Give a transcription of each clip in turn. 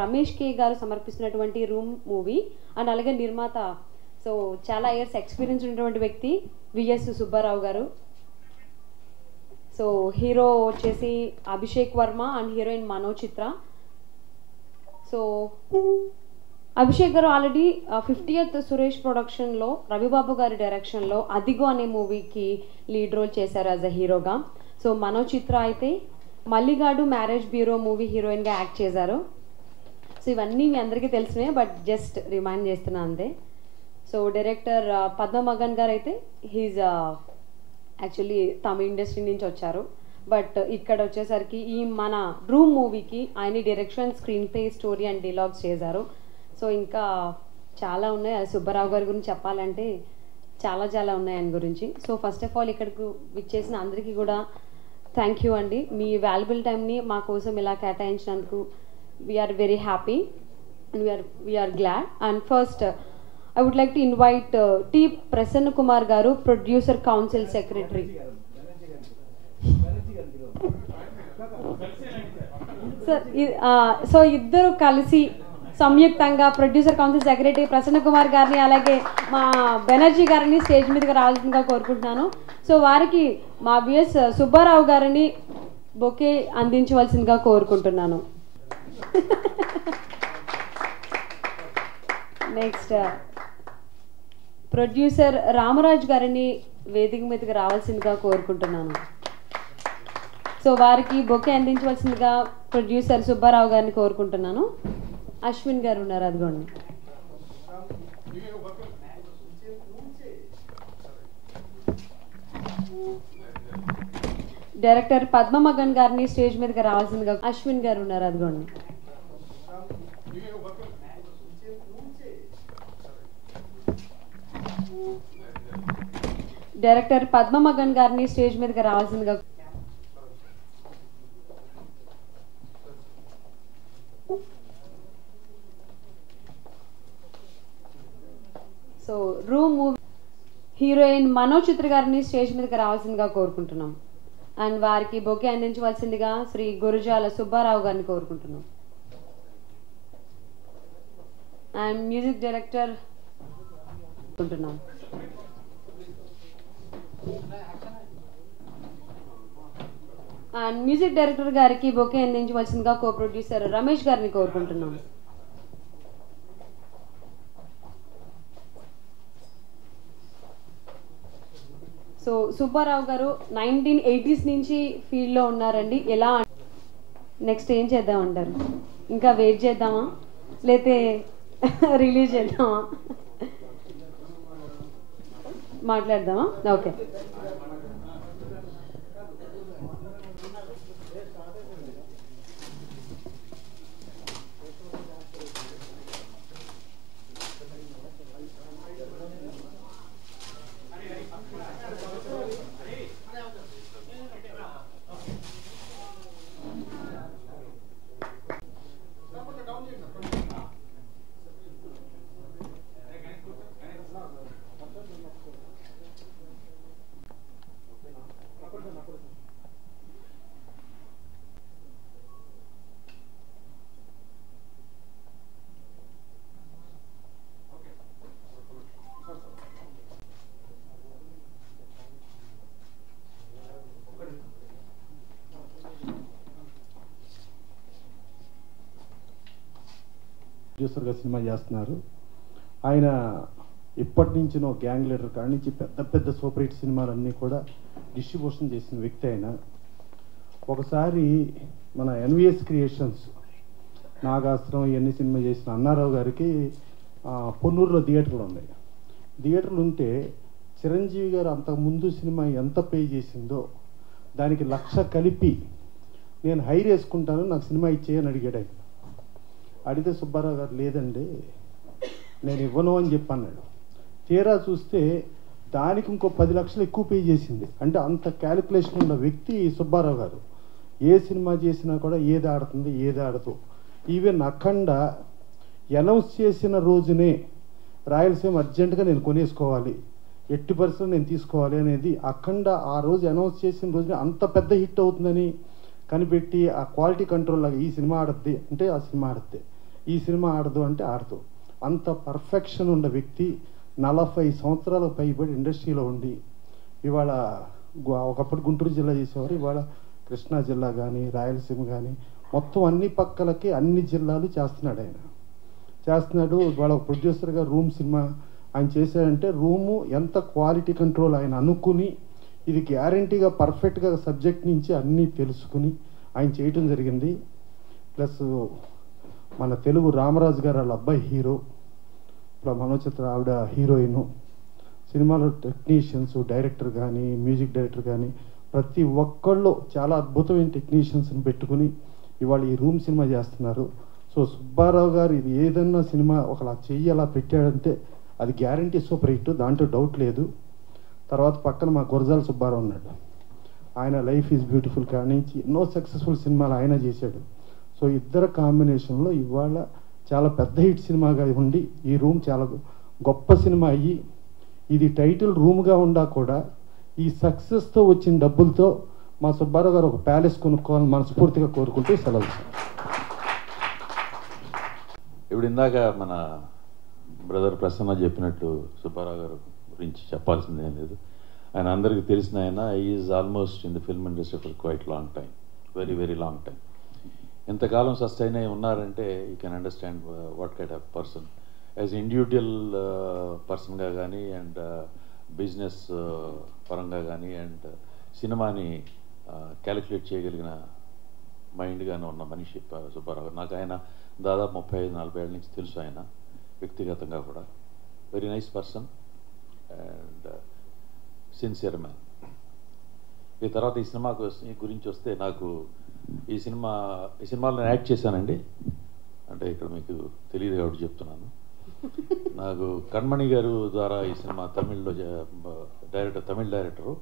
రమేష్ కే గారు సమర్పిస్తున్నటువంటి room movie and అలాగే నిర్మాత సో చాలా ఇయర్స్ ఎక్స్పీరియన్స్ ఉన్నటువంటి వ్యక్తి విఎస్ సుబ్బారావు గారు. సో హీరో వచ్చేసి Abhishek Varma and heroine Manochitra. So Abhishek గారు ఆల్రెడీ 50th సురేష్ ప్రొడక్షన్లో రవిబాబు గారి డైరెక్షన్లో అదిగో అనే మూవీకి లీడ్ రోల్ చేశారు యాజ్ అ హీరోగా. సో మనోచిత్ర అయితే మల్లిగాడు మ్యారేజ్ బ్యూరో మూవీ హీరోయిన్గా యాక్ట్ చేశారు. సో ఇవన్నీ మీ అందరికీ తెలిసినవే, బట్ జస్ట్ రిమైండ్ చేస్తున్నాను అంతే. సో డైరెక్టర్ పద్మమగన్ గారు అయితే హీజ్ యాక్చువల్లీ తమిళ ఇండస్ట్రీ నుంచి వచ్చారు, బట్ ఇక్కడ వచ్చేసరికి ఈ మన రూమ్ మూవీకి ఆయన direction, screen play, story and dialogues చేశారు. సో ఇంకా చాలా ఉన్నాయి. సుబ్బారావు గారి గురించి చెప్పాలంటే చాలా చాలా ఉన్నాయి ఆయన గురించి. సో ఫస్ట్ ఆఫ్ ఆల్ ఇక్కడికి విచ్చేసిన అందరికీ కూడా థ్యాంక్ యూ అండి. మీ వాల్యుబుల్ టైంని మా కోసం ఇలా కేటాయించినందుకు we are very happy and we are glad. And first I would like to invite T. Prasanna Kumar garu, Producer Council Secretary. So iddaru kalisi సంయుక్తంగా producer council secretary Prasanna Kumar గారిని అలాగే మా బెనర్జీ గారిని స్టేజ్ మీదకి రావాల్సిందిగా కోరుకుంటున్నాను. సో వారికి మా బిఎస్ సుబ్బారావు గారిని బొకే అందించవలసిందిగా కోరుకుంటున్నాను. నెక్స్ట్ ప్రొడ్యూసర్ రామరాజ్ గారిని వేదిక మీదకి రావాల్సిందిగా కోరుకుంటున్నాను. సో వారికి బొకే అందించవలసిందిగా ప్రొడ్యూసర్ సుబ్బారావు గారిని కోరుకుంటున్నాను. అశ్విన్ గారు ఉన్నారు, అదిగోండి. డైరెక్టర్ పద్మమగన్ గారిని స్టేజ్ మీదకి రావాల్సిందిగా అశ్విన్ గారు ఉన్నారు, అదిగోండి. డైరెక్టర్ పద్మమగన్ గారిని స్టేజ్ మీదకి రావాల్సిందిగా సో రూమ్ మూవీ హీరోయిన్ మనోచిత్ర గారిని స్టేజ్ మీదకి రావాల్సిందిగా కోరుకుంటున్నాం. అండ్ వారికి బొకే అందించవలసిందిగా శ్రీ గురుజాల సుబ్బారావు గారిని కోరుకుంటున్నాం. అండ్ మ్యూజిక్ డైరెక్టర్ కోరుకుంటున్నాం. అండ్ మ్యూజిక్ డైరెక్టర్ గారికి బొకే అందించవలసిందిగా కో ప్రొడ్యూసర్ రమేష్ గారిని కోరుకుంటున్నాం. సో సుబ్బారావు గారు 1980s నుంచి ఫీల్డ్లో ఉన్నారండి. ఎలా నెక్స్ట్ ఏం చేద్దామంటారు? ఇంకా వెయిట్ చేద్దామా లేతే రిలీజ్ చేద్దామా? మాట్లాడదామా? ఓకే. ప్రొడ్యూసర్గా సినిమా చేస్తున్నారు. ఆయన ఇప్పటి నుంచినో గ్యాంగ్ లీడర్ కాడి నుంచి పెద్ద పెద్ద సూపర్ హిట్ సినిమాలన్నీ కూడా డిస్ట్రిబ్యూషన్ చేసిన వ్యక్తి ఆయన. ఒకసారి మన ఎన్విఎస్ క్రియేషన్స్ నాగాస్త్రం ఇవన్నీ సినిమా చేసిన అన్నారావు గారికి పొన్నూరులో థియేటర్లు ఉన్నాయి. థియేటర్లు ఉంటే చిరంజీవి గారు అంతకుముందు సినిమా ఎంత పే చేసిందో దానికి 1,00,000 కలిపి నేను హైర్ వేసుకుంటాను, నాకు సినిమా ఇచ్చేయని అడిగాడు. ఆయన అడిగితే సుబ్బారావు గారు లేదండి నేను ఇవ్వను అని చెప్పన్నాడు. తీరా చూస్తే దానికి ఇంకో 10 లక్షలు ఎక్కువ పే చేసింది. అంటే అంత క్యాలిక్యులేషన్ ఉన్న వ్యక్తి సుబ్బారావు గారు. ఏ సినిమా చేసినా కూడా ఏది ఆడుతుంది ఏది ఆడదు. ఈవెన్ అఖండ అనౌన్స్ చేసిన రోజునే రాయలసీమ అర్జెంటుగా నేను కొనేసుకోవాలి, 80% నేను తీసుకోవాలి అనేది అఖండ ఆ రోజు అనౌన్స్ చేసిన రోజునే అంత పెద్ద హిట్ అవుతుందని కనిపెట్టి ఆ క్వాలిటీ కంట్రోల్ లాగా ఈ సినిమా ఆడద్ది అంటే ఆ సినిమా ఆడద్ది. ఈ సినిమా ఆడదు అంటే ఆడదు. అంత పర్ఫెక్షన్ ఉన్న వ్యక్తి 40 సంవత్సరాలు పైబడి ఇండస్ట్రీలో ఉండి ఇవాళ ఒకప్పుడు గుంటూరు జిల్లా చేసేవారు, ఇవాళ కృష్ణా జిల్లా కానీ రాయలసీమ కానీ మొత్తం అన్ని పక్కలకి అన్ని జిల్లాలు చేస్తున్నాడు. చేస్తున్నాడు. ఇవాళ ప్రొడ్యూసర్గా రూమ్ సినిమా ఆయన చేశాడంటే రూము ఎంత క్వాలిటీ కంట్రోల్ ఆయన అనుకుని ఇది గ్యారంటీగా పర్ఫెక్ట్గా సబ్జెక్ట్ నుంచి అన్నీ తెలుసుకుని ఆయన చేయటం జరిగింది. ప్లస్ మన తెలుగు రామరాజు గారు వాళ్ళ అబ్బాయి హీరో, ఇప్పుడు మనోచిత్ర ఆవిడ హీరోయిన్. సినిమాలో టెక్నీషియన్స్, డైరెక్టర్ కానీ మ్యూజిక్ డైరెక్టర్ కానీ ప్రతి ఒక్కళ్ళు చాలా అద్భుతమైన టెక్నీషియన్స్ని పెట్టుకుని ఇవాళ ఈ రూమ్ సినిమా చేస్తున్నారు. సో సుబ్బారావు గారు ఇది ఏదన్నా సినిమా ఒకలా చెయ్యి అలా పెట్టాడంటే అది గ్యారంటీ సూపర్ హిట్, దాంట్లో డౌట్ లేదు. తర్వాత పక్కన మా గురజాల సుబ్బారావు ఉన్నాడు. ఆయన లైఫ్ ఈజ్ బ్యూటిఫుల్ కానించి ఎన్నో సక్సెస్ఫుల్ సినిమాలు ఆయన చేశాడు. సో ఇద్దరు కాంబినేషన్లో ఇవాళ చాలా పెద్ద హిట్ సినిమాగా ఉండి ఈ రూమ్ చాలా గొప్ప సినిమా అయ్యి ఇది టైటిల్ రూమ్గా ఉండా కూడా ఈ సక్సెస్తో వచ్చిన డబ్బులతో మా సుబ్బారావు గారు ఒక ప్యాలెస్ కొనుక్కోవాలని మనస్ఫూర్తిగా కోరుకుంటూ సెలవు. ఇప్పుడు ఇందాక మన బ్రదర్ ప్రసన్న చెప్పినట్టు సుబ్బారావు గారు గురించి చెప్పాల్సింది ఏం లేదు. ఆయన అందరికీ తెలిసిన ఆయన is almost in the film industry for quite long time, very very long time. ఎంతకాలం సస్టైన్ అయి ఉన్నారంటే you can understand what kind of person as individual పర్సన్గా కానీ అండ్ బిజినెస్ పరంగా కానీ అండ్ సినిమాని క్యాలిక్యులేట్ చేయగలిగిన మైండ్గానే ఉన్న మనిషి సుబ్బారావు. నాకు ఆయన దాదాపు 35-40 ఏళ్ళ నుంచి తెలుసు. ఆయన వ్యక్తిగతంగా కూడా very nice person and sincere man. ఈ తర్వాత ఈ సినిమాకు గురించి వస్తే నాకు ఈ సినిమాలో నేను యాక్ట్ చేశానండి. అంటే ఇక్కడ మీకు తెలియదు కాబట్టి చెప్తున్నాను. నాకు కణ్మణి గారు ద్వారా ఈ సినిమా తమిళ్లో తమిళ్ డైరెక్టరు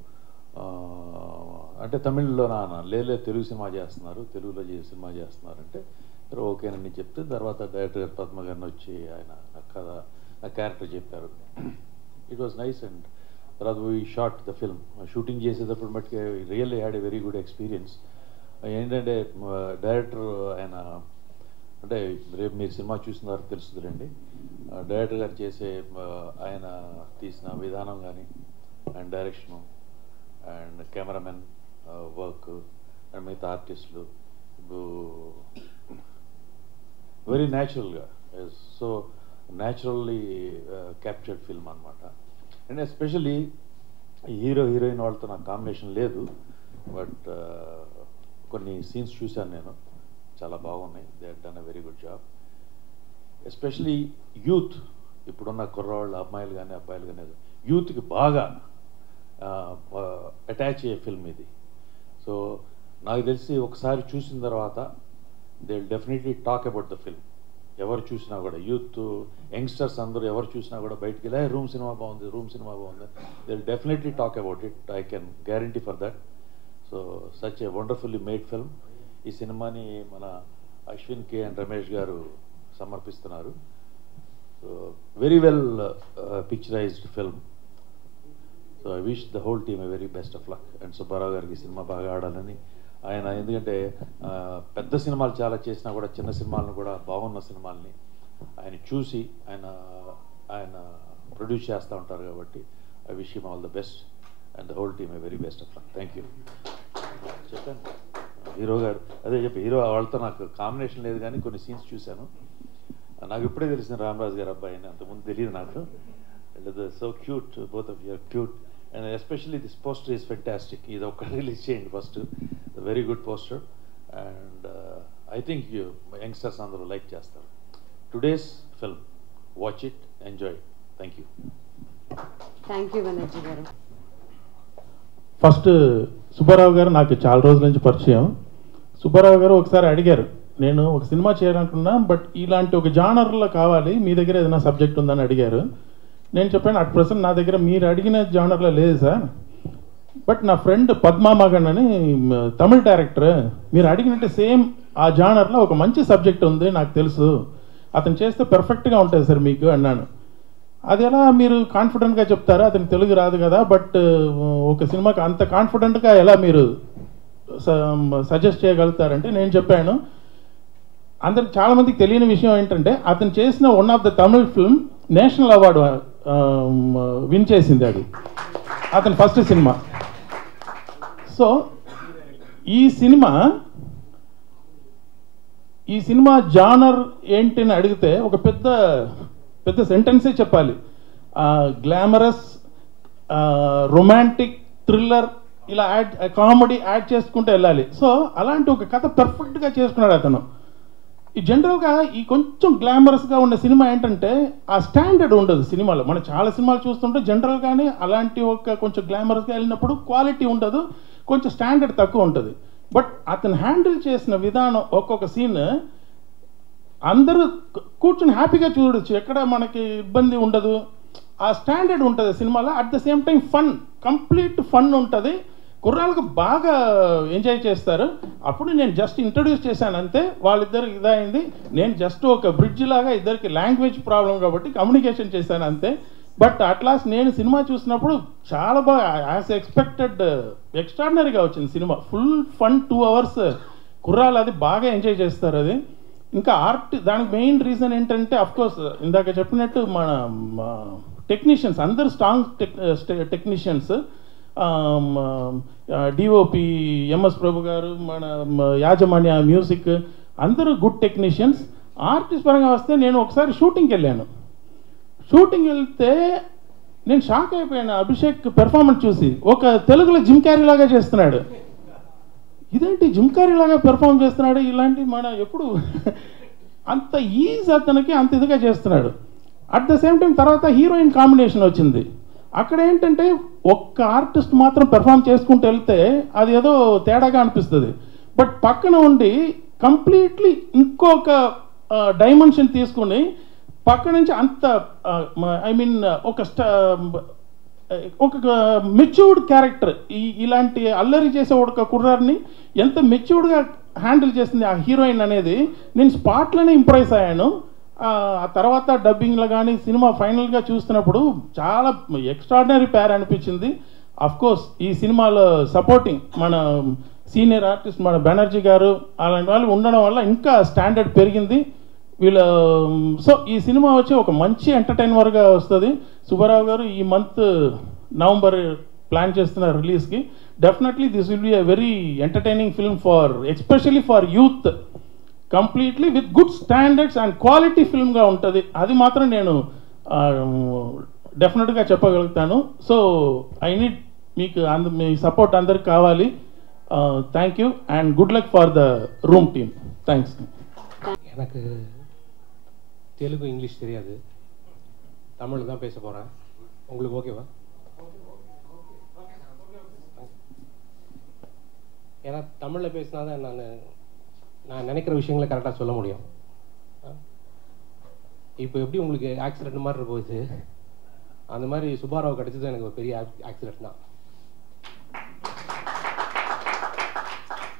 అంటే తమిళ్లో లేదు తెలుగు సినిమా చేస్తున్నారు, తెలుగులో సినిమా చేస్తున్నారంటే ఓకేనని చెప్తే తర్వాత డైరెక్టర్ గారు పద్మ గారిని వచ్చి ఆయన కథ నా క్యారెక్టర్ చెప్పారు. It was nice. అండ్ తర్వాత we shot the film. Shooting చేసేటప్పుడు మట్టుకే really had a very good experience. ఏంటంటే డైరెక్టర్ ఆయన అంటే రేపు మీరు సినిమా చూసిన వారికి తెలుస్తుందండి. డైరెక్టర్ గారు చేసే ఆయన తీసిన విధానం కానీ and direction and cameraman work and మిగతా ఆర్టిస్టులు వెరీ న్యాచురల్గా సో న్యాచురల్లీ క్యాప్చర్డ్ ఫిల్మ్ అనమాట. అండ్ ఎస్పెషల్లీ హీరో హీరోయిన్ వాళ్ళతో నాకు కాంబినేషన్ లేదు, బట్ కొన్ని సీన్స్ చూశాను నేను, చాలా బాగున్నాయి. They have done a very good job. Especially youth, ఇప్పుడున్న కుర్రవాళ్ళు అమ్మాయిలు కానీ అబ్బాయిలు కానీ యూత్కి బాగా అటాచ్ అయ్యే ఫిల్మ్ ఇది. సో నాకు తెలిసి ఒకసారి చూసిన తర్వాత they will definitely talk about the film. ఎవరు చూసినా కూడా యూత్ యంగ్స్టర్స్ అందరూ ఎవరు చూసినా కూడా బయటికి వెళ్ళి రూమ్ సినిమా బాగుంది, రూమ్ సినిమా బాగుంది, they will definitely talk about it. I can guarantee for that. So such a wonderfully made film. ఈ సినిమాని మన అశ్విన్ కే అండ్ రమేష్ గారు సమర్పిస్తున్నారు. So very well picturised film. So I wish the whole team a very best of luck. And Subbarao గారికి సినిమా బాగా ఆడాలని ఆయన, ఎందుకంటే పెద్ద సినిమాలు చాలా చేసినా కూడా చిన్న సినిమాలను కూడా బాగున్న సినిమాలని ఆయన చూసి ఆయన ప్రొడ్యూస్ చేస్తూ ఉంటారు కాబట్టి I wish him all the best and the whole team a very best of luck. Thank you. చెప్పాను హీరో గారు, అదే చెప్పి హీరో వాళ్ళతో నాకు కాంబినేషన్ లేదు కానీ కొన్ని సీన్స్ చూశాను. నాకు ఇప్పుడే తెలిసిన రామరాజు గారు అబ్బాయి అని, అంతకుముందు తెలియదు నాకు. And so cute, both of your cute. And especially this poster is fantastic. ఇది ఒక్కటి రిలీజ్ చేయండి first, very good poster. And I think youngsters అందరూ లైక్ చేస్తారు. Today's film, watch it, enjoy. Thank you. Thank you Banerjee garu. First Subbarao గారు నాకు చాలా రోజుల నుంచి పరిచయం. సుబ్బారావు గారు ఒకసారి అడిగారు, నేను ఒక సినిమా చేయాలనుకున్నా బట్ ఇలాంటి ఒక జానర్లో కావాలి, మీ దగ్గర ఏదైనా సబ్జెక్ట్ ఉందని అడిగారు. నేను చెప్పాను అట్ ప్రెసెంట్ నా దగ్గర మీరు అడిగిన జానర్లో లేదు సార్, బట్ నా ఫ్రెండ్ పద్మా మగన్ అని తమిళ డైరెక్టర్, మీరు అడిగినట్టే సేమ్ ఆ జానర్లో ఒక మంచి సబ్జెక్ట్ ఉంది నాకు తెలుసు, అతను చేస్తే పెర్ఫెక్ట్గా ఉంటుంది సార్ మీకు అన్నాను. అది ఎలా మీరు కాన్ఫిడెంట్గా చెప్తారా, అతనికి తెలుగు రాదు కదా, బట్ ఒక సినిమాకి అంత కాన్ఫిడెంట్గా ఎలా మీరు సజెస్ట్ చేయగలుగుతారంటే నేను చెప్పాను, అందరికి చాలామందికి తెలియని విషయం ఏంటంటే అతను చేసిన one of the Tamil film national award win చేసింది. అది అతని ఫస్ట్ సినిమా. సో ఈ సినిమా జానర్ ఏంటి అని అడిగితే ఒక పెద్ద సెంటెన్సే చెప్పాలి. గ్లామరస్, రొమాంటిక్, థ్రిల్లర్, ఇలా కామెడీ యాడ్ చేసుకుంటూ వెళ్ళాలి. సో అలాంటి ఒక కథ పర్ఫెక్ట్గా చేసుకున్నాడు అతను. ఈ జనరల్గా ఈ కొంచెం గ్లామరస్గా ఉన్న సినిమా ఏంటంటే ఆ స్టాండర్డ్ ఉండదు సినిమాలో. మనం చాలా సినిమాలు చూస్తుంటే జనరల్గానే అలాంటి ఒక కొంచెం గ్లామరస్గా వెళ్ళినప్పుడు క్వాలిటీ ఉండదు, కొంచెం స్టాండర్డ్ తక్కువ ఉంటుంది. బట్ అతను హ్యాండిల్ చేసిన విధానం, ఒక్కొక్క సీన్ అందరూ కూర్చొని హ్యాపీగా చూడొచ్చు, ఎక్కడ మనకి ఇబ్బంది ఉండదు. ఆ స్టాండర్డ్ ఉంటుంది సినిమాలో. At the same time fun, complete fun ఉంటుంది. కుర్రాళ్ళకు బాగా ఎంజాయ్ చేస్తారు. అప్పుడు నేను జస్ట్ ఇంట్రడ్యూస్ చేశాను అంతే, వాళ్ళిద్దరికి ఇదైంది. నేను జస్ట్ ఒక బ్రిడ్జ్ లాగా, ఇద్దరికి లాంగ్వేజ్ ప్రాబ్లం కాబట్టి కమ్యూనికేషన్ చేశాను అంతే. బట్ అట్లాస్ట్ నేను సినిమా చూసినప్పుడు చాలా బాగా యాజ్ ఎక్స్పెక్టెడ్ ఎక్స్ట్రాడినరీగా వచ్చింది సినిమా. ఫుల్ ఫన్, 2 hours కుర్రాళ్ళు అది బాగా ఎంజాయ్ చేస్తారు. అది ఇంకా ఆర్ట్, దానికి మెయిన్ రీజన్ ఏంటంటే అఫ్కోర్స్ ఇందాక చెప్పినట్టు మన టెక్నీషియన్స్ అందరు స్ట్రాంగ్ టెక్నీషియన్స్. డిఓపి ఎంఎస్ ప్రభు గారు, మన యాజమాన్య మ్యూజిక్, అందరూ గుడ్ టెక్నీషియన్స్. ఆర్టిస్ట్ పరంగా వస్తే నేను ఒకసారి షూటింగ్కి వెళ్ళాను. షూటింగ్ వెళ్తే నేను షాక్ అయిపోయాను అభిషేక్ పెర్ఫార్మెన్స్ చూసి. ఒక తెలుగులో జిమ్ క్యారీ లాగా చేస్తున్నాడు. ఇదేంటి జిమ్ క్యారీ లాగా పెర్ఫార్మ్ చేస్తున్నాడు, ఇలాంటి మన ఎప్పుడు అంత ఈజీ అతనికి అంత ఇదిగా చేస్తున్నాడు. అట్ ద సేమ్ టైం తర్వాత హీరోయిన్ కాంబినేషన్ వచ్చింది. అక్కడ ఏంటంటే ఒక్క ఆర్టిస్ట్ మాత్రం పెర్ఫామ్ చేసుకుంటూ వెళ్తే అది ఏదో తేడాగా అనిపిస్తుంది. బట్ పక్కన ఉండి కంప్లీట్లీ ఇంకొక డైమెన్షన్ తీసుకుని పక్క నుంచి అంత ఐ మీన్ ఒక మెచ్యూర్డ్ క్యారెక్టర్, ఇలాంటి అల్లరి చేసే ఒక కుర్రాన్ని ఎంత మెచ్యూర్డ్గా హ్యాండిల్ చేసింది ఆ హీరోయిన్ అనేది నేను స్పాట్లోనే ఇంప్రెస్ అయ్యాను. ఆ తర్వాత డబ్బింగ్లో కానీ సినిమా ఫైనల్గా చూస్తున్నప్పుడు చాలా ఎక్స్ట్రాడినరీ పేర్ అనిపించింది. అఫ్కోర్స్ ఈ సినిమాలో సపోర్టింగ్ మన సీనియర్ ఆర్టిస్ట్ మన బెనర్జీ గారు అలాంటి వాళ్ళు ఉండడం వల్ల ఇంకా స్టాండర్డ్ పెరిగింది వీళ్ళ. సో ఈ సినిమా వచ్చి ఒక మంచి ఎంటర్టైనర్గా వస్తుంది. సుబ్బారావు గారు ఈ మంత్ నవంబర్ ప్లాన్ చేస్తున్న రిలీజ్కి. Definitely this will be a very entertaining film for especially for youth, completely with good standards and quality ఫిల్మ్గా ఉంటుంది. అది మాత్రం నేను డెఫినెట్గా చెప్పగలుగుతాను. సో ఐ నీడ్ మీకు మీ సపోర్ట్ అందరికి కావాలి. Thank you and good luck for the room team. Thanks. எனக்கு தெலுங்கு இங்கிலீஷ் தெரியாது, தமிழ் தான் பேச போகிறேன். உங்களுக்கு ஓகேவா? ஏன்னா தமிழில் பேசினா தான் நான் நினைக்கிற விஷயங்களை கரெக்டாக சொல்ல முடியும். இப்போ எப்படி உங்களுக்கு ஆக்சிடென்ட் மாதிரி போகுது, அந்த மாதிரி சுப்பாராவ் கிடைச்சது எனக்கு ஒரு பெரிய ஆக்சிடென்ட் தான்.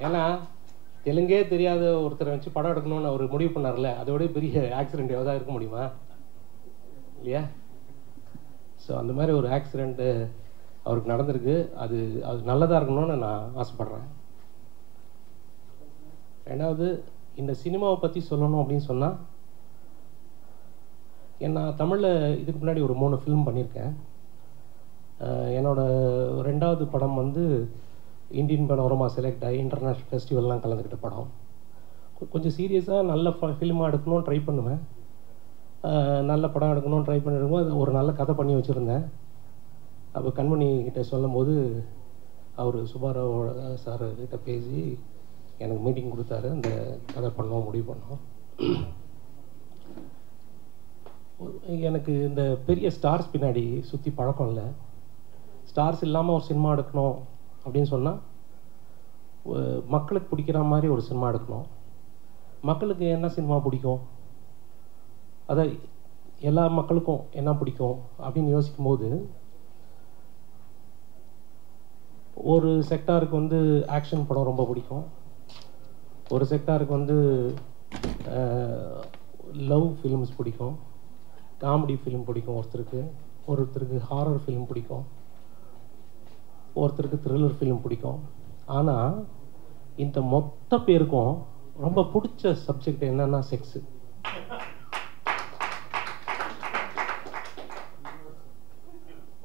ஏன்னா தெலுங்கே தெரியாத ஒருத்தரை வச்சு படம் எடுக்கணும்னு அவர் முடிவு பண்ணார்ல, அதோட பெரிய ஆக்சிடென்ட் எதாவது இருக்க முடியுமா இல்லையா? ஸோ அந்த மாதிரி ஒரு ஆக்சிடெண்ட்டு அவருக்கு நடந்திருக்கு. அது நல்லதாக இருக்கணும்னு நான் ஆசைப்பட்றேன். ரெண்டாவது, இந்த சினிமாவை பற்றி சொல்லணும் அப்படின்னு சொன்னால், நான் தமிழில் இதுக்கு முன்னாடி ஒரு 3 ஃபிலிம் பண்ணியிருக்கேன். என்னோட 2வது படம் வந்து இந்தியன் பனோரமா செலக்ட் ஆகி இன்டர்நேஷ்னல் ஃபெஸ்டிவல்லாம் கலந்துக்கிட்ட படம். கொஞ்சம் சீரியஸாக நல்ல ஃபிலிமாக எடுக்கணும்னு ட்ரை பண்ணுவேன். நல்ல படம் எடுக்கணும்னு ட்ரை பண்ணிடும்போது ஒரு நல்ல கதை பண்ணி வச்சுருந்தேன். அப்போ கண்மணி கிட்டே சொல்லும் போது அவர் சுப்பாராவ் சார் கிட்ட பேசி எனக்கு மீட்டிங் கொடுத்தாரு. அந்த கதை பண்ணோம், முடிவு பண்ணோம். எனக்கு இந்த பெரிய ஸ்டார்ஸ் பின்னாடி சுற்றி பழக்கம் இல்லை. ஸ்டார்ஸ் இல்லாமல் ஒரு சினிமா எடுக்கணும் அப்படின்னு சொன்னால் மக்களுக்கு பிடிக்கிற மாதிரி ஒரு சினிமா எடுக்கணும். மக்களுக்கு என்ன சினிமா பிடிக்கும், அதை எல்லா மக்களுக்கும் என்ன பிடிக்கும் அப்படின்னு யோசிக்கும்போது, ஒரு செக்டாருக்கு வந்து ஆக்ஷன் படம் ரொம்ப பிடிக்கும், ஒரு செக்டாருக்கு வந்து லவ் ஃபிலிம்ஸ் பிடிக்கும், காமெடி ஃபிலிம் பிடிக்கும், ஒருத்தருக்கு ஹாரர் ஃபிலிம் பிடிக்கும், ஒருத்தருக்கு த்ரில்லர் ஃபிலிம் பிடிக்கும். ஆனால் இந்த மொத்த பேருக்கும் ரொம்ப பிடிச்ச சப்ஜெக்ட் என்னன்னா செக்ஸு.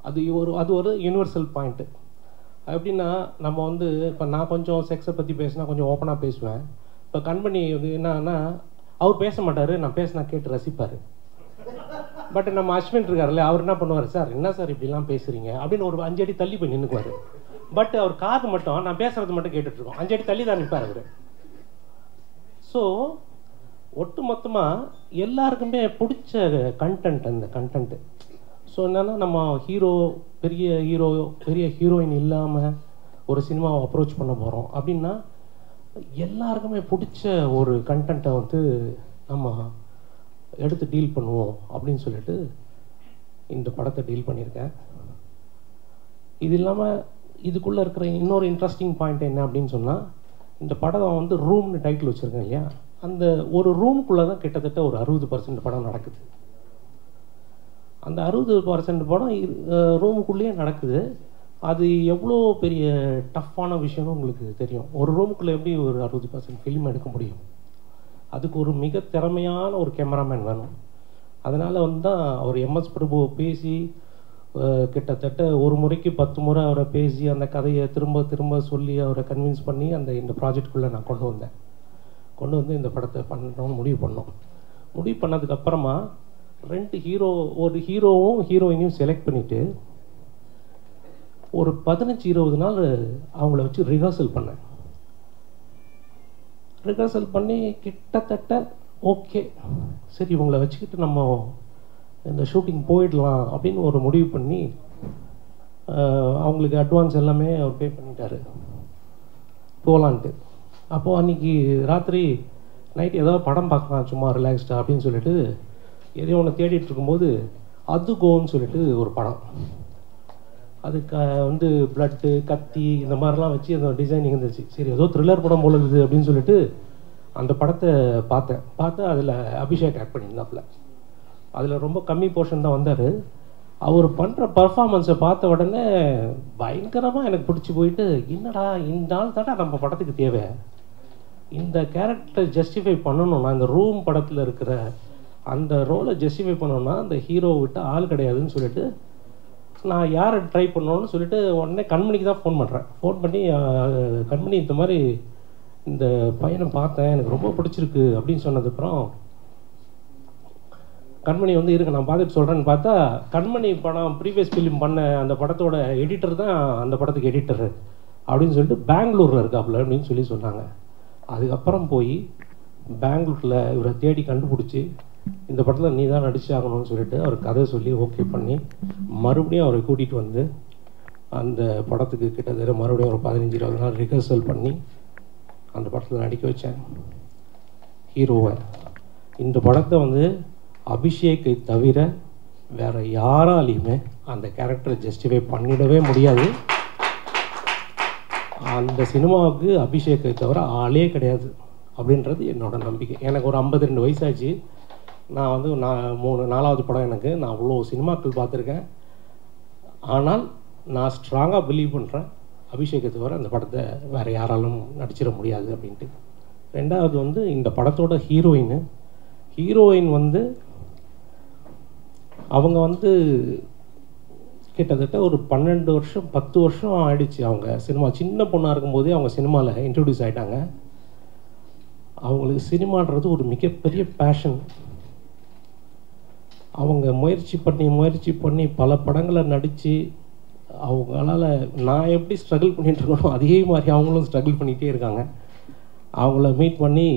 அது ஒரு யூனிவர்சல் பாயிண்ட்டு. எப்படின்னா நம்ம வந்து இப்போ நான் கொஞ்சம் செக்ஸை பற்றி பேசினா கொஞ்சம் ஓப்பனாக பேசுவேன். இப்போ கண்மணி வந்து என்னன்னா அவர் பேச மாட்டார், நான் பேசினா கேட்டு ரசிப்பார். பட் நம்ம அஸ்வின் இருக்காருல்ல, அவர் என்ன பண்ணுவார், சார் என்ன சார் இப்படிலாம் பேசுகிறீங்க அப்படின்னு ஒரு 5 அடி தள்ளி போய் நின்றுக்குவார். பட் அவர் காது மட்டும் நான் பேசுகிறது மட்டும் கேட்டுட்ருக்கோம். 5 அடி தள்ளி தான் நிற்பார் அவர். ஸோ ஒட்டு மொத்தமாக எல்லாருக்குமே பிடிச்ச கண்டென்ட் அந்த கண்டென்ட்டு. ஸோ என்னென்னா நம்ம பெரிய ஹீரோயின் இல்லாமல் ஒரு சினிமாவை அப்ரோச் பண்ண போகிறோம் அப்படின்னா எல்லாருக்குமே பிடிச்ச ஒரு கண்டென்ட்டை வந்து நம்ம எடுத்து டீல் பண்ணுவோம் அப்படின்னு சொல்லிட்டு இந்த படத்தை டீல் பண்ணியிருக்கேன். இது இல்லாமல் இதுக்குள்ளே இருக்கிற இன்னொரு இன்ட்ரெஸ்டிங் பாயிண்ட் என்ன அப்படின்னு சொன்னால், இந்த படம் வந்து ரூம்னு டைட்டில் வச்சுருக்கேன் இல்லையா, அந்த ஒரு ரூமுக்குள்ளே தான் கிட்டத்தட்ட ஒரு 60% படம் நடக்குது. அந்த 60% படம் ரூமுக்குள்ளேயே நடக்குது. அது எவ்வளோ பெரிய டஃப்பான விஷயம்னு உங்களுக்கு தெரியும். ஒரு ரூமுக்குள்ளே எப்படி ஒரு 60% ஃபிலிம் எடுக்க முடியும்? அதுக்கு ஒரு மிக திறமையான ஒரு கேமராமேன் வேணும். அதனால் வந்து தான் அவர் எம்எஸ் பிரபுவை பேசி கிட்டத்தட்ட ஒரு முறைக்கு 10 முறை அவரை பேசி அந்த கதையை திரும்ப திரும்ப சொல்லி அவரை கன்வின்ஸ் பண்ணி இந்த ப்ராஜெக்டுக்குள்ளே நான் கொண்டு வந்து இந்த படத்தை பண்ணணும்னு முடிவு பண்ணதுக்கப்புறமா ஒரு ஹீரோவும் ஹீரோயினையும் செலக்ட் பண்ணிவிட்டு ஒரு 15-20 நாள் அவங்கள வச்சு ரிஹர்சல் பண்ணி கிட்டத்தட்ட ஓகே சரி இவங்கள வச்சுக்கிட்டு நம்ம இந்த ஷூட்டிங் போயிடலாம் அப்படின்னு ஒரு முடிவு பண்ணி அவங்களுக்கு அட்வான்ஸ் எல்லாமே அவர் பே பண்ணிட்டாரு போகலான்ட்டு. அப்போது அன்றைக்கி ராத்திரி நைட் ஏதாவது படம் பார்க்கலாம் சும்மா ரிலாக்ஸ்டாக அப்படின்னு சொல்லிட்டு எதையோ ஒன்று தேடிட்டு இருக்கும்போது அதுகோன்னு சொல்லிட்டு ஒரு படம், அதுக்கு வந்து பிளட்டு கத்தி இந்த மாதிரிலாம் வச்சு அந்த டிசைனிங் இருந்துச்சு. சரி ஏதோ த்ரில்லர் படம் போல இருக்குது அப்படின்னு சொல்லிட்டு அந்த படத்தை பார்த்தா அதில் அபிஷேக் ஆக்ட் பண்ணியிருந்தாப்புல. அதில் ரொம்ப கம்மி போர்ஷன் தான் வந்தார். அவர் பண்ணுற பர்ஃபார்மன்ஸை பார்த்த உடனே பயங்கரமாக எனக்கு பிடிச்சி போயிட்டு, என்னடா இந்த ஆள் தானே நம்ம படத்துக்கு தேவை, இந்த கேரக்டரை ஜஸ்டிஃபை பண்ணணும்னா இந்த ரூம் படத்தில் இருக்கிற அந்த ரோலை ஜஸ்டிஃபை பண்ணணும்னா அந்த ஹீரோவை விட்டு ஆள் கிடையாதுன்னு சொல்லிட்டு நான் யாரை ட்ரை பண்ணணும்னு சொல்லிட்டு உடனே கண்மணிக்கு தான் ஃபோன் பண்ணி கண்மணி இந்த மாதிரி இந்த பையனை பார்த்தேன் எனக்கு ரொம்ப பிடிச்சிருக்கு அப்படின்னு சொன்னதுக்கப்புறம் கண்மணி வந்து இருக்கு நான் பார்த்துட்டு சொல்கிறேன்னு பார்த்தா கண்மணி படம் ப்ரீவியஸ் ஃபிலிம் பண்ண அந்த படத்தோட எடிட்டர் தான் அந்த படத்துக்கு எடிட்டரு அப்படின்னு சொல்லிட்டு பெங்களூரில் இருக்காப்புல அப்படின்னு சொல்லி சொன்னாங்க. அதுக்கப்புறம் போய் பெங்களூரில் இவரை தேடி கண்டுபிடிச்சி இந்த படத்தில் நீ தான் நடிச்சாகணும்னு சொல்லிட்டு அவர் கதை சொல்லி ஓகே பண்ணி மறுபடியும் அவரை கூட்டிகிட்டு வந்து அந்த படத்துக்கு கிட்டத்தட்ட மறுபடியும் ஒரு 15-20 நாள் ரிஹர்சல் பண்ணி அந்த படத்தில் நடிக்க வச்சேன் ஹீரோவை. இந்த படத்தை வந்து அபிஷேக்கை தவிர வேறு யாராலையுமே அந்த கேரக்டரை ஜஸ்டிஃபை பண்ணிடவே முடியாது. அந்த சினிமாவுக்கு அபிஷேக்கை தவிர ஆளே கிடையாது அப்படின்றது என்னோட நம்பிக்கை. எனக்கு ஒரு 52 வயசாச்சு. நான் வந்து 4வது படம் எனக்கு. நான் அவ்வளோ சினிமாக்கள் பார்த்துருக்கேன். ஆனால் நான் ஸ்ட்ராங்காக பிலீவ் பண்ணுறேன் அபிஷேக்கை தவிர அந்த படத்தை வேறு யாராலும் நடிச்சிட முடியாது அப்படின்ட்டு. ரெண்டாவது வந்து இந்த படத்தோட ஹீரோயின் வந்து அவங்க வந்து கிட்டத்தட்ட ஒரு 12 வருஷம் 10 வருஷம் ஆயிடுச்சு. அவங்க சினிமா சின்ன பொண்ணாக இருக்கும்போதே அவங்க சினிமாவில் இன்ட்ரடியூஸ் ஆகிட்டாங்க. அவங்களுக்கு சினிமான்றது ஒரு மிகப்பெரிய பேஷன். அவங்க முயற்சி பண்ணி பல படங்களை நடித்து அவங்களால நான் எப்படி ஸ்ட்ரகிள் பண்ணிகிட்டு இருக்கணும் அதே மாதிரி அவங்களும் ஸ்ட்ரகிள் பண்ணிகிட்டே இருக்காங்க. அவங்கள மீட் பண்ணி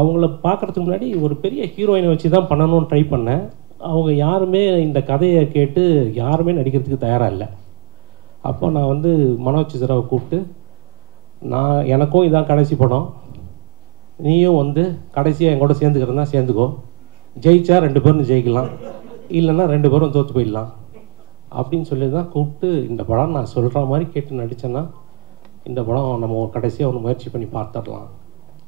அவங்கள பார்க்குறதுக்கு முன்னாடி ஒரு பெரிய ஹீரோயினை வச்சு தான் பண்ணணும்னு ட்ரை பண்ணேன். அவங்க யாருமே இந்த கதையை கேட்டு யாருமே நடிக்கிறதுக்கு தயாராக இல்லை. அப்போ நான் வந்து மனோஜ் சித்ராவை கூப்பிட்டு எனக்கும் இதான் கடைசி படம், நீயும் வந்து கடைசியாக என் கூட சேர்ந்துக்கிறதா சேர்ந்துக்கோ, ஜெயிச்சா 2 பேரும் ஜெயிக்கலாம், இல்லைன்னா 2 பேரும் தோற்று போயிடலாம் அப்படின்னு சொல்லி தான் கூப்பிட்டு இந்த படம் நான் சொல்கிற மாதிரி கேட்டு நடித்தேன்னா இந்த படம் நம்ம கடைசியாக ஒன்று முயற்சி பண்ணி பார்த்துடலாம்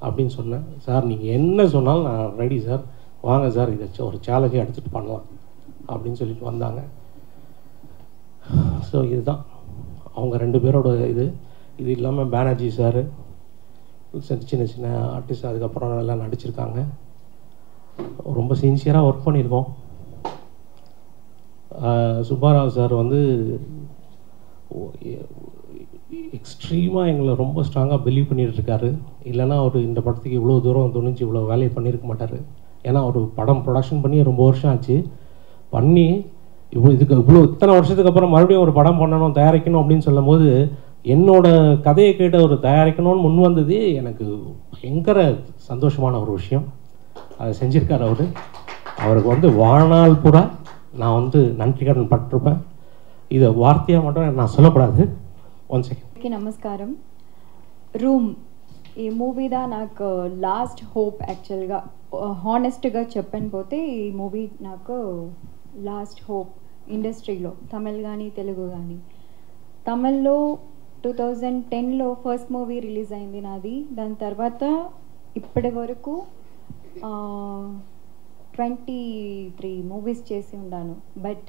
அப்படின்னு சொன்னேன். சார் நீங்கள் என்ன சொன்னாலும் நான் ரெடி சார், வாங்க சார் இதை ஒரு சேலஞ்சை எடுத்துகிட்டு பண்ணலாம் அப்படின்னு சொல்லிட்டு வந்தாங்க. ஸோ இதுதான் அவங்க 2 பேரோட இது இல்லாமல் பானர்ஜி சார், சின்ன சின்ன ஆர்டிஸ்ட் அதுக்கப்புறம் எல்லாம் நடிச்சிருக்காங்க. ரொம்ப சின்சியராக ஒர்க் பண்ணியிருக்கோம். சுப்பாராவ் சார் வந்து எக்ஸ்ட்ரீமாக எங்களை ரொம்ப ஸ்ட்ராங்காக பிலீவ் பண்ணிகிட்ருக்காரு. இல்லைனா அவர் இந்த படத்துக்கு இவ்வளோ தூரம் துணிஞ்சு இவ்வளோ வேலையை பண்ணியிருக்க மாட்டார். ஏன்னா அவர் படம் ப்ரொடக்ஷன் பண்ணி ரொம்ப வருஷம் ஆச்சு. பண்ணி இத்தனை வருஷத்துக்கு அப்புறம் மறுபடியும் ஒரு படம் பண்ணணும், தயாரிக்கணும் அப்படின்னு சொல்லும் போது என்னோடய கதையை கேட்டு அவர் தயாரிக்கணும்னு முன் வந்தது எனக்கு பயங்கர சந்தோஷமான ஒரு விஷயம். அதை செஞ்சுருக்கார் அவர். அவருக்கு வந்து வாழ்நாள் பூரா நான் வந்து நன்றி கடன் பட்டிருப்பேன். இதை வார்த்தையாக மட்டும் நான் சொல்லக்கூடாது. One second. నమస్కారం. రూమ్ ఈ మూవీ దా నాకు లాస్ట్ హోప్. యాక్చువల్గా హానెస్ట్గా చెప్పకపోతే ఈ మూవీ నాకు లాస్ట్ హోప్ ఇండస్ట్రీలో, తమిళ్ కానీ తెలుగు కానీ. తమిళ్లో 2010లో ఫస్ట్ మూవీ రిలీజ్ అయింది నాది. దాని తర్వాత ఇప్పటి వరకు 23 మూవీస్ చేసి ఉన్నాను. బట్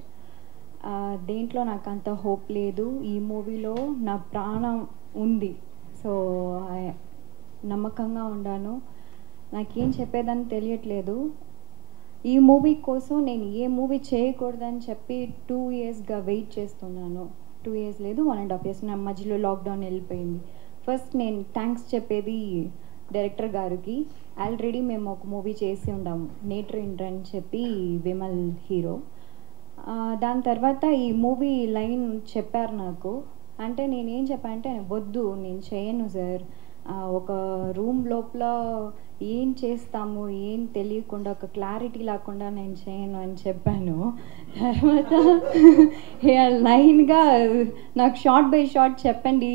దేంట్లో నాకు అంత హోప్ లేదు. ఈ మూవీలో నా ప్రాణం ఉంది. సో నమ్మకంగా ఉన్నాను. నాకేం చెప్పేదని తెలియట్లేదు. ఈ మూవీ కోసం నేను ఏ మూవీ చేయకూడదని చెప్పి 2 ఇయర్స్గా వెయిట్ చేస్తున్నాను. 2 ఇయర్స్ లేదు, 1.5 ఇయర్స్. నా మధ్యలో లాక్డౌన్ వెళ్ళిపోయింది. ఫస్ట్ నేను థ్యాంక్స్ చెప్పేది డైరెక్టర్ గారికి. ఆల్రెడీ మేము ఒక మూవీ చేసి ఉన్నాము, నేటర్ ఇంటర్ అని చెప్పి, విమల్ హీరో. దాని తర్వాత ఈ మూవీ లైన్ చెప్పారు నాకు. అంటే నేనేం చెప్పానంటే, వద్దు నేను చేయను సార్, ఒక రూమ్ లోపల ఏం చేస్తాము ఏం తెలియకుండా, ఒక క్లారిటీ లేకుండా నేను చేయను అని చెప్పాను. తర్వాత లైన్గా నాకు షార్ట్ బై షార్ట్ చెప్పండి,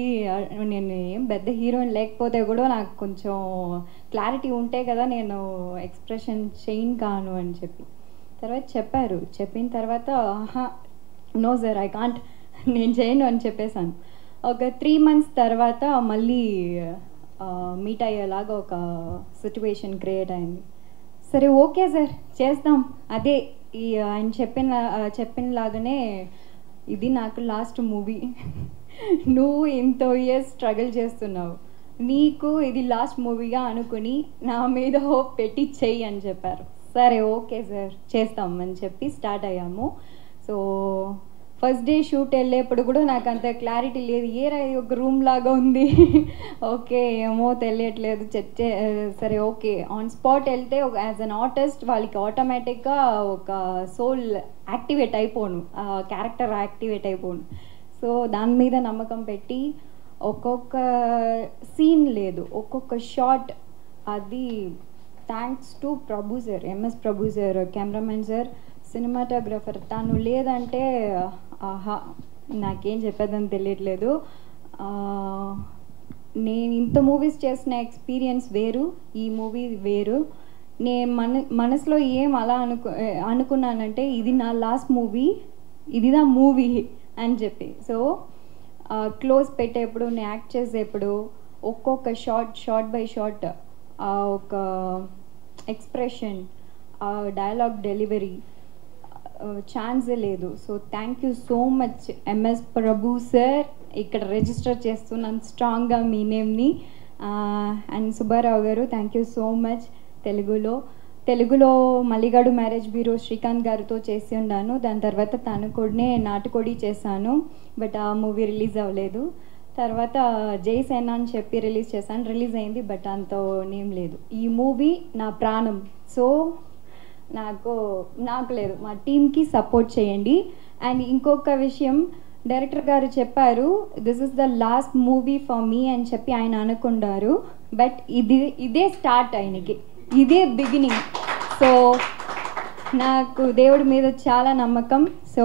నేను ఏం పెద్ద హీరోయిన్ లేకపోతే కూడా నాకు కొంచెం క్లారిటీ ఉంటే కదా నేను ఎక్స్ప్రెషన్ చేయను కాను అని చెప్పి తర్వాత చెప్పారు. చెప్పిన తర్వాత నో సార్ ఐ కాంట్, నేను చేయను అని చెప్పేశాను. ఒక 3 months తర్వాత మళ్ళీ మీట్ అయ్యేలాగా ఒక సిచ్యువేషన్ క్రియేట్ అయింది. సరే ఓకే సార్ చేస్తాం, అదే ఈ ఆయన చెప్పినలాగానే ఇది నాకు లాస్ట్ మూవీ. నువ్వు ఇంత ఇయర్స్ స్ట్రగుల్ చేస్తున్నావు, నీకు ఇది లాస్ట్ మూవీగా అనుకుని నా మీద హోప్ పెట్టి చెయ్యి అని చెప్పారు. సరే ఓకే సార్ చేస్తాం అని చెప్పి స్టార్ట్ అయ్యాము. సో ఫస్ట్ డే షూట్ వెళ్ళేప్పుడు కూడా నాకు అంత క్లారిటీ లేదు. ఒక రూమ్ లాగా ఉంది, ఓకే ఏమో తెలియట్లేదు. సరే ఓకే ఆన్ స్పాట్ వెళ్తే యాజ్ అన్ ఆర్టిస్ట్ వాళ్ళకి ఆటోమేటిక్గా ఒక సోల్ యాక్టివేట్ అయిపోను, క్యారెక్టర్ యాక్టివేట్ అయిపోను. సో దాని మీద నమ్మకం పెట్టి ఒక్కొక్క సీన్ లేదు, ఒక్కొక్క షాట్, అది thanks to Prabhu sir, MS Prabhu sir, cameramen sir, cinematographer. తను లేదంటే నాకేం చెప్పేదని తెలియట్లేదు. నేను ఇంత మూవీస్ చేసిన ఎక్స్పీరియన్స్ వేరు, ఈ మూవీ వేరు. నేను మనసులో ఏం అలా అనుకున్నానంటే ఇది నా లాస్ట్ మూవీ, ఇది నా మూవీ అని చెప్పి. సో క్లోజ్ పెట్టేప్పుడు, నేను యాక్ట్ చేసేప్పుడు ఒక్కొక్క షార్ట్ బై షార్ట్, ఒక ఎక్స్ప్రెషన్, డైలాగ్ డెలివరీ ఛాన్సే లేదు. So thank you so much MS Prabhu sir. ఇక్కడ రిజిస్టర్ చేస్తున్నాను స్ట్రాంగ్గా మీ నేమ్ని. అండ్ సుబ్బారావు గారు థ్యాంక్ యూ సో మచ్. తెలుగులో మల్లిగాడు మ్యారేజ్ బ్యూరో శ్రీకాంత్ గారితో చేసి ఉన్నాను. దాని తర్వాత తనుకొడినే నాటుకోడి చేశాను, బట్ ఆ మూవీ రిలీజ్ అవ్వలేదు. తర్వాత జై సేన అని చెప్పి రిలీజ్ చేశాను, రిలీజ్ అయింది, బట్ అంత నేమ్ లేదు. ఈ మూవీ నా ప్రాణం. సో నాకు లేదు, మా టీమ్కి సపోర్ట్ చేయండి. అండ్ ఇంకొక విషయం, డైరెక్టర్ గారు చెప్పారు this is the last movie for me అని చెప్పి ఆయన అనుకున్నారు. బట్ ఇదే స్టార్ట్, ఆయనకి ఇదే బిగినింగ్. సో నాకు దేవుడి మీద చాలా నమ్మకం. సో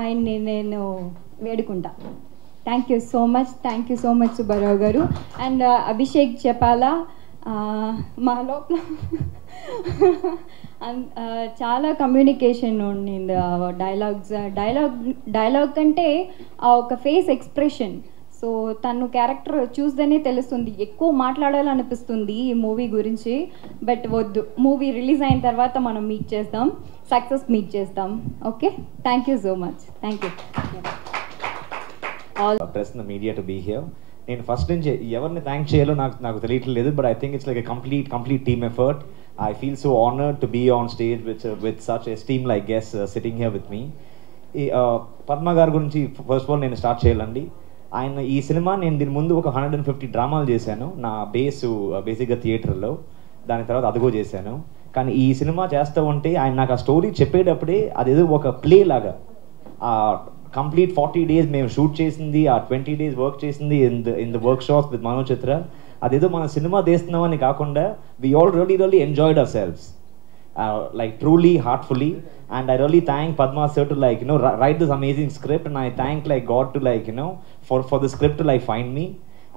ఆయన్ని నేను వేడుకుంటా. Thank you so much Subbarao గారు. అండ్ అభిషేక్ చెప్పాలా, మా లోపల చాలా కమ్యూనికేషన్ ఉండింది. డైలాగ్ కంటే ఒక ఫేస్ ఎక్స్ప్రెషన్. సో తను క్యారెక్టర్ చూస్తేనే తెలుస్తుంది, ఎక్కువ మాట్లాడాలనిపిస్తుంది ఈ మూవీ గురించి. బట్ వద్దు, మూవీ రిలీజ్ అయిన తర్వాత మనం మీట్ చేస్తాం, సక్సెస్ మీట్ చేస్తాం. Okay, thank you so much. Thank you. All press and the media to be here, నేను ఫస్ట్ నుంచి ఎవరిని థ్యాంక్ చేయాలో నాకు తెలియట్లేదు, but I think it's like a complete team effort. I feel so honored to be on stage with such esteemed like guests sitting here with me. Padma గారి గురించి first of all నేను start చేయాలండి. ఆయన ఈ cinema నేను దీని ముందు ఒక 150 డ్రామాలు చేశాను నా బేసిక్గా థియేటర్లో. దాని తర్వాత అదిగో చేశాను. కానీ ఈ సినిమా చేస్తూ ఉంటే ఆయన నాకు ఆ స్టోరీ చెప్పేటప్పుడే అదేదో ఒక ప్లే లాగా, కంప్లీట్ 40 days మేము షూట్ చేసింది, ఆ 20 days వర్క్ చేసింది in the workshops with Manoj Chitra, అదేదో మన సినిమా తీస్తున్నామని కాకుండా we all really enjoyed ourselves, like truly heartfully. And I really thank Padma sir to like write this amazing script, and I thank like God to like for the script to like find me,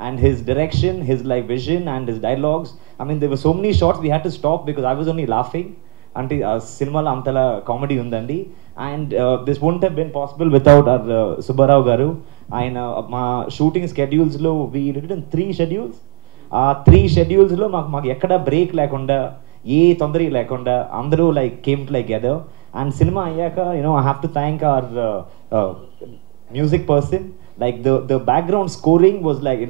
and his direction, his like vision and his dialogues. I mean there were so many shots we had to stop because I was only laughing అంటే సినిమాలో అంతలా comedy ఉందండి. And this wouldn't have been possible without our Subbarao గారు. ఆయన మా shooting స్కెడ్యూల్స్లో we did it in 3 schedules. ఆ 3 schedulesలో మాకు ఎక్కడ బ్రేక్ లేకుండా, ఏ తొందర లేకుండా అందరూ like came to like gather. And cinema అయ్యాక I have to thank our music person. Like the background scoring was like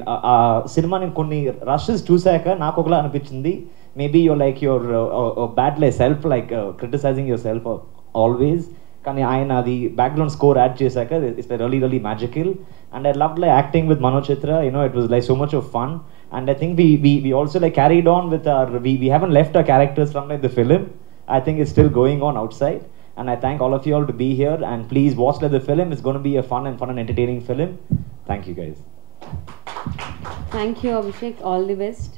cinema నేను కొన్ని రషెస్ చూసాక నాకు ఒకలా అనిపించింది, maybe you're bad like self, like criticizing yourself always. కానీ ఆయన అది బ్యాక్గ్రౌండ్ స్కోర్ యాడ్ చేశాక it's really magical. And I loved like acting with Manoj Chitra. It was like so much of fun. And I think we also like carried on with our we haven't left our characters from like the film. I think it's still going on outside. And I thank all of you all to be here, and please watch like the film. It's going to be a fun and entertaining film. Thank you guys. Thank you Abhishek, all the best.